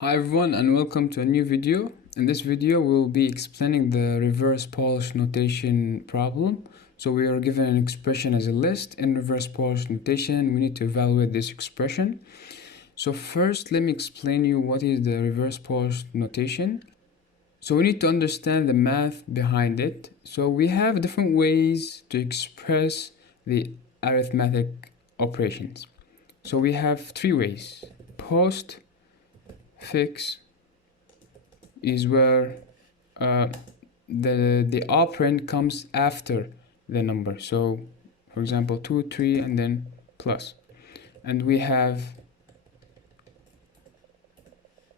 Hi everyone and welcome to a new video. In this video we'll be explaining the reverse Polish notation problem. So we are given an expression as a list. In reverse Polish notation we need to evaluate this expression. So first let me explain you what is the reverse Polish notation. So we need to understand the math behind it. So we have different ways to express the arithmetic operations. So we have three ways: post, fix is where the operand comes after the number. So for example 2, 3 and then plus. And we have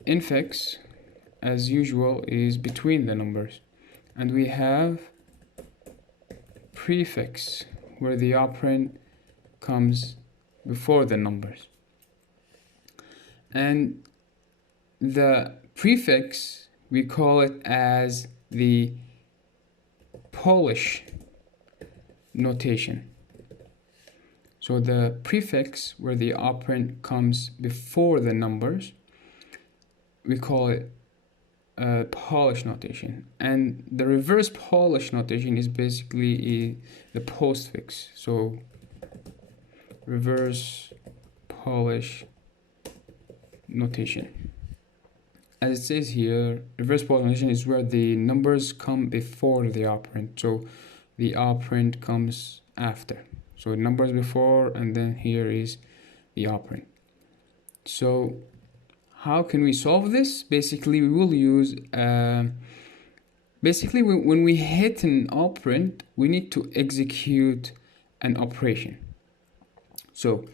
infix, as usual, is between the numbers. And we have prefix, where the operand comes before the numbers. And the prefix, we call it as the Polish notation. So the prefix, where the operand comes before the numbers, we call it Polish notation. And the reverse Polish notation is basically the postfix. So reverse Polish notation. As it says here, reverse Polish notation is where the numbers come before the operand. So the operand comes after. So numbers before, and then here is the operand. So how can we solve this? Basically, we will use when we hit an operand, we need to execute an operation. So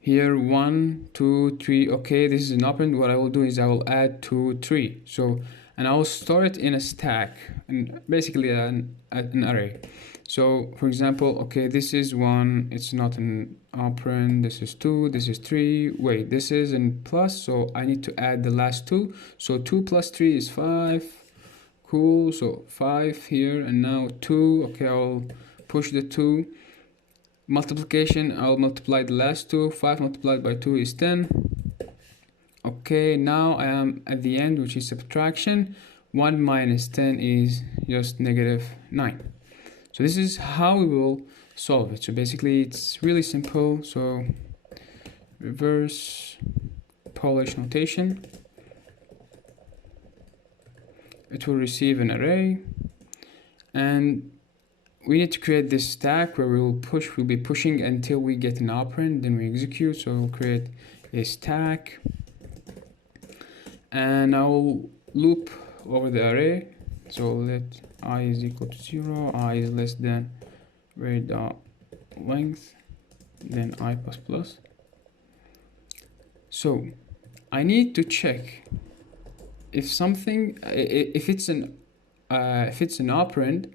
here 1, 2, 3. Okay, this is an operand. What I will do is I will add 2, 3. So, and I will store it in a stack, and basically an array. So for example, okay, this is 1, it's not an operand. This is 2, this is 3. Wait, this is in plus, so I need to add the last 2. So 2 plus 3 is 5. Cool. So 5 here, and now 2. Okay, I'll push the 2. Multiplication, I'll multiply the last 2. 5 multiplied by 2 is 10. Okay, now I am at the end, which is subtraction. 1 minus 10 is just -9. So this is how we will solve it. So basically it's really simple. So reverse Polish notation, it will receive an array, and we need to create this stack where we'll be pushing until we get an operand, then we execute. So we'll create a stack, and I'll loop over the array. So let I is equal to 0, I is less than array dot length, then I plus plus. So I need to check if something, if it's an operand,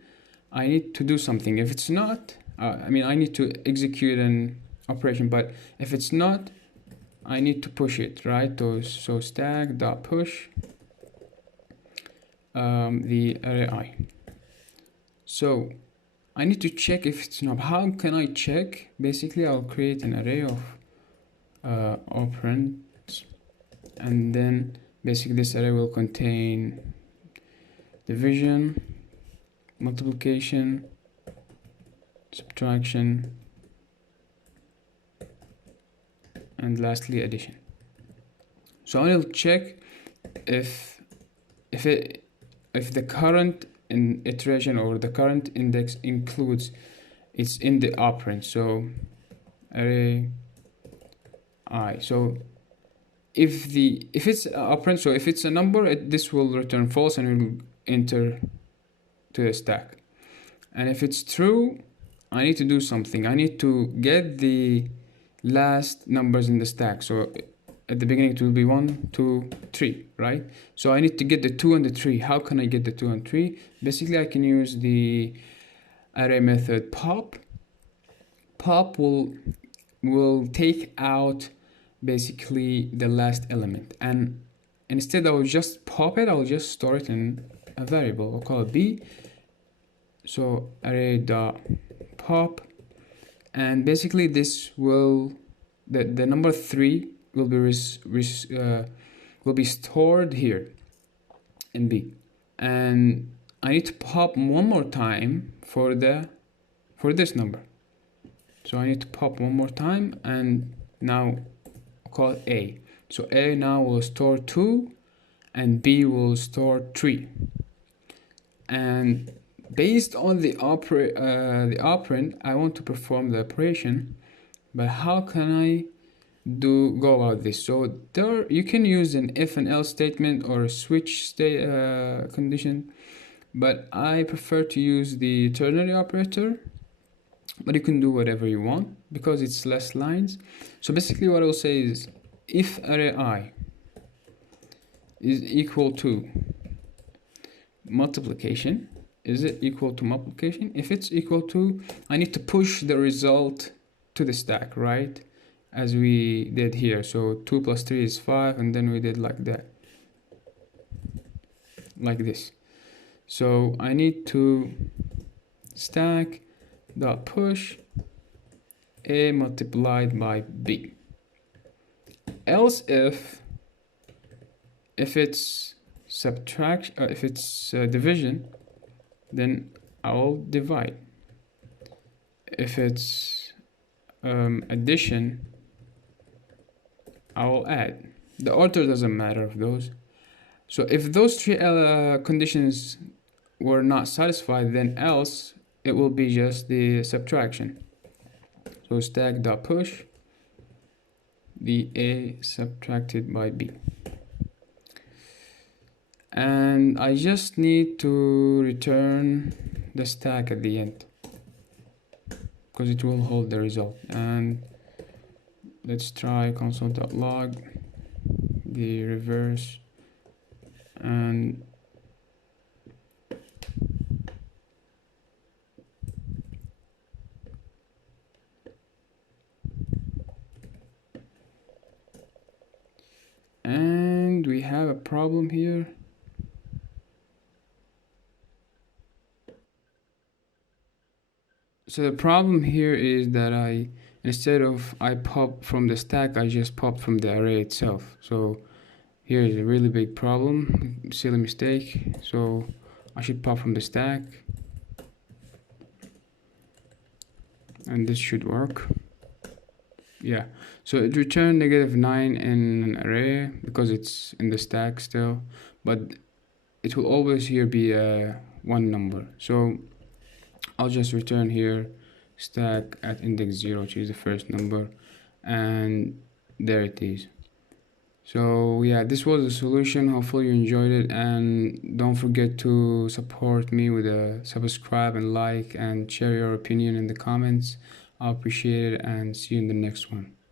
I need to do something. If it's not, I need to execute an operation, but if it's not, I need to push it, right? So stack dot push the array I. So I need to check if it's not. How can I check? Basically, I'll create an array of operands, and then basically this array will contain division, multiplication, subtraction, and lastly addition. So I'll check if the current iteration or the current index includes it's in the operand. So array I. So if it's an operand, so if it's a number, this will return false and it will enter to the stack. And if it's true, I need to do something. I need to get the last numbers in the stack. So at the beginning it will be 1, 2, 3, right? So I need to get the 2 and the 3. How can I get the 2 and 3? Basically I can use the array method pop. Pop will take out basically the last element, and instead I will just pop it. I will just store it in a variable. We'll call it b. So array dot pop, and basically this will the number 3 will be will be stored here in B, and I need to pop one more time for this number. So I need to pop one more time and now call A. So A now will store 2 and B will store 3. And based on the operand, I want to perform the operation, but how can I go about this? So there you can use an if and else statement or a switch condition, but I prefer to use the ternary operator, but you can do whatever you want because it's less lines. So basically what I will say is if array I is equal to multiplication, is it equal to multiplication? If it's equal to, I need to push the result to the stack, right? As we did here. So 2 plus 3 is 5, and then we did like that, like this. So I need to stack dot push A multiplied by B. Else if it's subtraction, if it's division, then I will divide. If it's addition, I will add. The order doesn't matter of those. So if those three conditions were not satisfied, then else it will be just the subtraction. So stack dot push the A subtracted by B. And I just need to return the stack at the end because it will hold the result. And let's try console.log the reverse, and we have a problem here. So the problem here is that instead of I pop from the stack, I just pop from the array itself. So here is a really big problem, silly mistake. So I should pop from the stack, and this should work. Yeah, so it returned -9 in an array because it's in the stack still, but it will always here be one number. So I'll just return here stack at index 0, which is the first number, and there it is. So yeah, this was the solution. Hopefully you enjoyed it, and don't forget to support me with a subscribe and like, and share your opinion in the comments. I appreciate it, and see you in the next one.